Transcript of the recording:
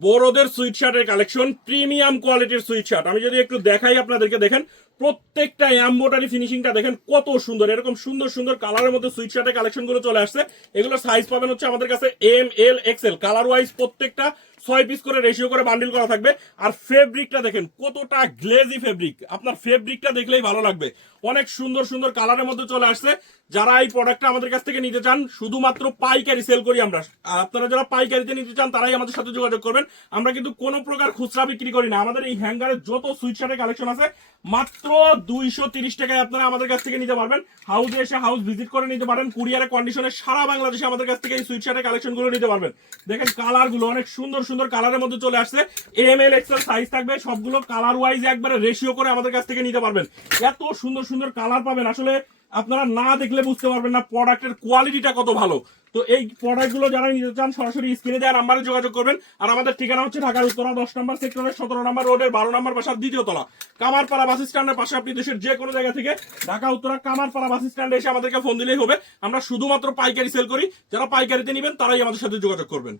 বড়দের সুইট শার্টের collection, premium কোয়ালিটির সুইট শার্ট। আমি যদি একটু দেখাই আপনাদেরকে, দেখেন প্রত্যেকটা এমব্রয়ডারি ফিনিশিংটা দেখেন কত সুন্দর। এরকম সুন্দর সুন্দর কালারের মধ্যে সুইট শার্টের কালেকশন গুলো চলে আসছে। এগুলো সাইজ পাবেন হচ্ছে আমাদের কাছে এম, এল, এক্সেল, কালার ওয়াইজ প্রত্যেকটা 6 পিস করে রেশিও করে বান্ডিল করা থাকবে। আর ফেব্রিকটা দেখেন কতটা গ্লেজি ফেব্রিক, আপনার ফেব্রিকটা দেখলেই ভালো লাগবে। অনেক সুন্দর সুন্দর কালারের মধ্যে চলে আসছে। যারা এই প্রোডাক্টটা আমাদের কাছ থেকে নিতে চান, শুধুমাত্র পাইকারি সেল করি আমরা। আর আপনারা যারা পাইকারিতে নিতে চান তারাই আমাদের সাথে যোগাযোগ করবেন। আমরা কিন্তু কোনো প্রকার খুচরা বিক্রি করি না। আমাদের এই হ্যাঙ্গারের যত সুইট শার্টের কালেকশন আছে মাত্র 230 টাকায় আপনারা আমাদের কাছ থেকে নিতে পারবেন। হাউসে এসে হাউস ভিজিট করে নিতে পারেন। কুরিয়ারে কন্ডিশনে সারা বাংলাদেশে আমাদের কাছ থেকে এই সুইট শার্টের কালেকশন গুলো নিতে পারবেন। দেখেন কালার গুলো অনেক সুন্দর সুন্দর কালারের মধ্যে চলে আসছে। এম, এল, এক্সেল সাইজ থাকবে, সবগুলো কালার ওয়াইজ একবারে রেশিও করে আমাদের কাছ থেকে নিতে পারবেন। এত সুন্দর সুন্দর কালার পাবেন, আসলে আপনারা না দেখলে বুঝতে পারবেন না প্রোডাক্টের কোয়ালিটিটা কত ভালো। তো এই প্রোডাক্টগুলো যারা নিতে চান সরাসরি স্ক্রিনে দেওয়া নাম্বারে যোগাযোগ করবেন। আর আমাদের ঠিকানা হচ্ছে ঢাকার উত্তরা 10 নম্বর সেক্টরের 17 নম্বর রোডের 12 নম্বর বাসার 2য় তলা, কামারপাড়া বাস স্ট্যান্ডের পাশে। আপনি দেশের যে কোনো জায়গা থেকে ঢাকা উত্তরা কামারপাড়া বাস স্ট্যান্ডে এসে আমাদেরকে ফোন দিলেই হবে। আমরা শুধুমাত্র পাইকারি সেল করি। যারা পাইকারিতে নেবেন তারাই আমাদের সাথে যোগাযোগ করবেন।